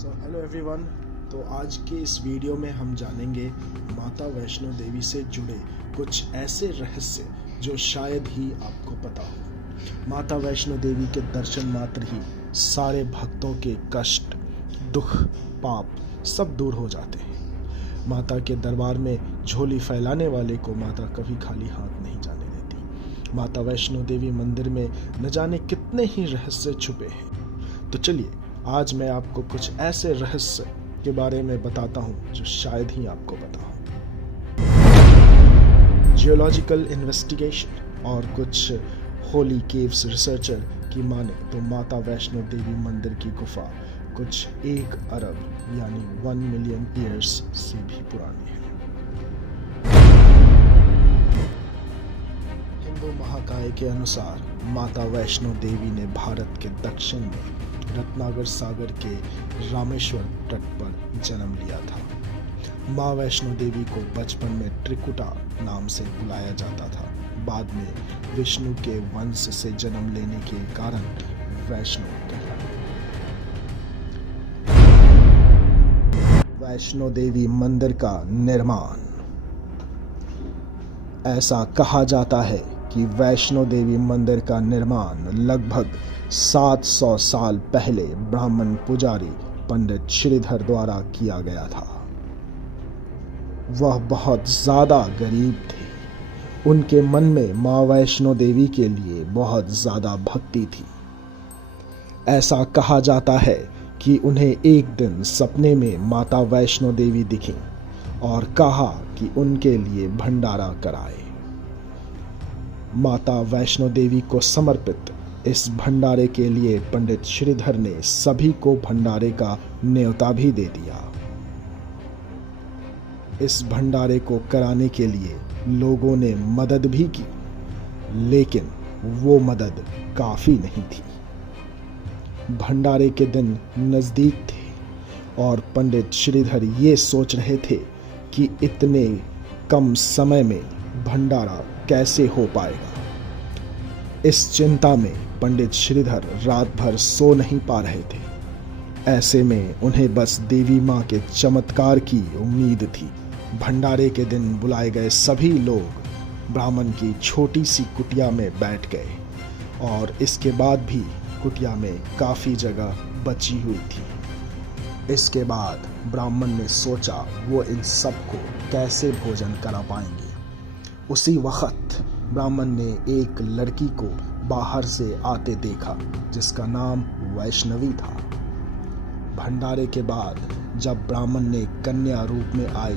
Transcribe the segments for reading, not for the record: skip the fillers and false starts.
Hello everyone. तो आज के इस वीडियो में हम जानेंगे माता वैष्णो देवी से जुड़े कुछ ऐसे रहस्य जो शायद ही आपको पता हो। माता वैष्णो देवी के दर्शन मात्र ही सारे भक्तों के कष्ट, दुख, पाप सब दूर हो जाते हैं। माता के दरबार में झोली फैलाने वाले को माता कभी खाली हाथ नहीं जाने देती। माता वैष्णो देवी मंदिर में न जाने कितने ही रहस्य छुपे हैं। तो चलिए आज मैं आपको कुछ ऐसे रहस्य के बारे में बताता हूं जो शायद ही आपको पता हो। जियोलॉजिकल इन्वेस्टिगेशन और कुछ होली केव्स रिसर्चर की माने तो माता वैष्णो देवी मंदिर की गुफा कुछ 1 अरब यानी 1 मिलियन ईयर्स से भी पुरानी है। हिंदू महाकाय के अनुसार माता वैष्णो देवी ने भारत के दक्षिण में रत्नाकर सागर के रामेश्वर तट पर जन्म लिया था। माँ वैष्णो देवी को बचपन में त्रिकुटा नाम से बुलाया जाता था। बाद में विष्णु के वंश से जन्म लेने के कारण वैष्णो कहलाई। वैष्णो देवी मंदिर का निर्माण। ऐसा कहा जाता है कि वैष्णो देवी मंदिर का निर्माण लगभग 700 साल पहले ब्राह्मण पुजारी पंडित श्रीधर द्वारा किया गया था। वह बहुत ज्यादा गरीब थे। उनके मन में मां वैष्णो देवी के लिए बहुत ज्यादा भक्ति थी। ऐसा कहा जाता है कि उन्हें एक दिन सपने में माता वैष्णो देवी दिखी और कहा कि उनके लिए भंडारा कराए। माता वैष्णो देवी को समर्पित इस भंडारे के लिए पंडित श्रीधर ने सभी को भंडारे का न्योता भी दे दिया। इस भंडारे को कराने के लिए लोगों ने मदद भी की, लेकिन वो मदद काफी नहीं थी। भंडारे के दिन नजदीक थे और पंडित श्रीधर ये सोच रहे थे कि इतने कम समय में भंडारा कैसे हो पाएगा। इस चिंता में पंडित श्रीधर रात भर सो नहीं पा रहे थे। ऐसे में उन्हें बस देवी माँ के चमत्कार की उम्मीद थी। भंडारे के दिन बुलाए गए सभी लोग ब्राह्मण की छोटी सी कुटिया में बैठ गए और इसके बाद भी कुटिया में काफी जगह बची हुई थी। इसके बाद ब्राह्मण ने सोचा वो इन सबको कैसे भोजन करा पाएंगे। उसी वक्त ब्राह्मण ने एक लड़की को बाहर से आते देखा जिसका नाम वैष्णवी था। भंडारे के बाद जब ब्राह्मण ने कन्या रूप में आई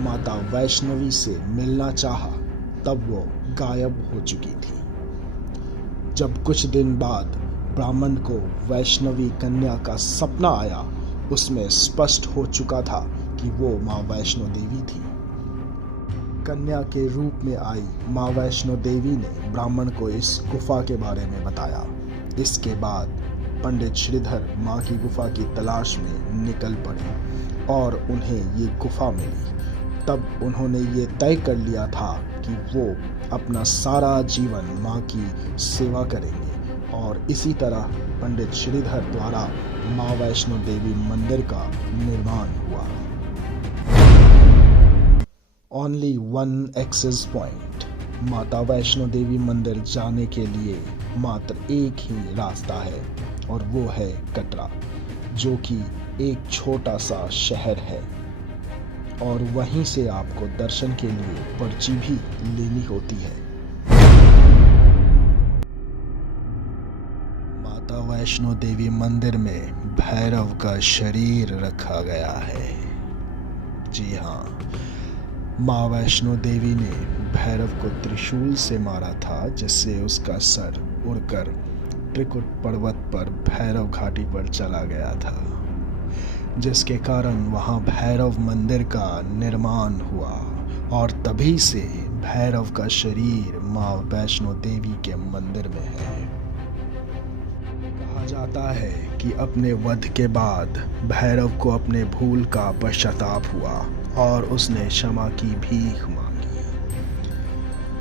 माता वैष्णवी से मिलना चाहा तब वो गायब हो चुकी थी। जब कुछ दिन बाद ब्राह्मण को वैष्णवी कन्या का सपना आया, उसमें स्पष्ट हो चुका था कि वो माँ वैष्णो देवी थी। कन्या के रूप में आई माँ वैष्णो देवी ने ब्राह्मण को इस गुफा के बारे में बताया। इसके बाद पंडित श्रीधर माँ की गुफा की तलाश में निकल पड़े और उन्हें ये गुफा मिली। तब उन्होंने ये तय कर लिया था कि वो अपना सारा जीवन माँ की सेवा करेंगे और इसी तरह पंडित श्रीधर द्वारा माँ वैष्णो देवी मंदिर का निर्माण हुआ। Only one access point। माता वैष्णो देवी मंदिर जाने के लिए मात्र एक ही रास्ता है और वो है कटरा, जो कि एक छोटा सा शहर है और वहीं से आपको दर्शन के लिए पर्ची भी लेनी होती है। माता वैष्णो देवी मंदिर में भैरव का शरीर रखा गया है। जी हाँ, माँ वैष्णो देवी ने भैरव को त्रिशूल से मारा था, जिससे उसका सर उड़कर त्रिकुट पर्वत पर भैरव घाटी पर चला गया था, जिसके कारण वहाँ भैरव मंदिर का निर्माण हुआ और तभी से भैरव का शरीर माँ वैष्णो देवी के मंदिर में है। कहा जाता है कि अपने वध के बाद भैरव को अपने भूल का पश्चाताप हुआ और उसने क्षमा की भीख मांगी।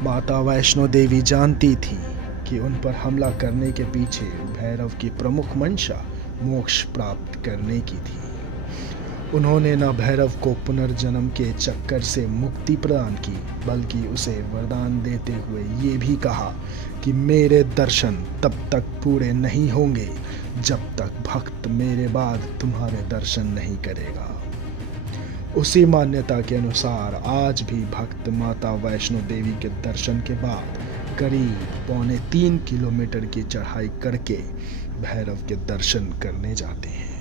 माता वैष्णो देवी जानती थी कि उन पर हमला करने के पीछे भैरव की प्रमुख मंशा मोक्ष प्राप्त करने की थी। उन्होंने न भैरव को पुनर्जन्म के चक्कर से मुक्ति प्रदान की, बल्कि उसे वरदान देते हुए ये भी कहा कि मेरे दर्शन तब तक पूरे नहीं होंगे जब तक भक्त मेरे बाद तुम्हारे दर्शन नहीं करेगा। उसी मान्यता के अनुसार आज भी भक्त माता वैष्णो देवी के दर्शन के बाद करीब 3.25 किलोमीटर की चढ़ाई करके भैरव के दर्शन करने जाते हैं।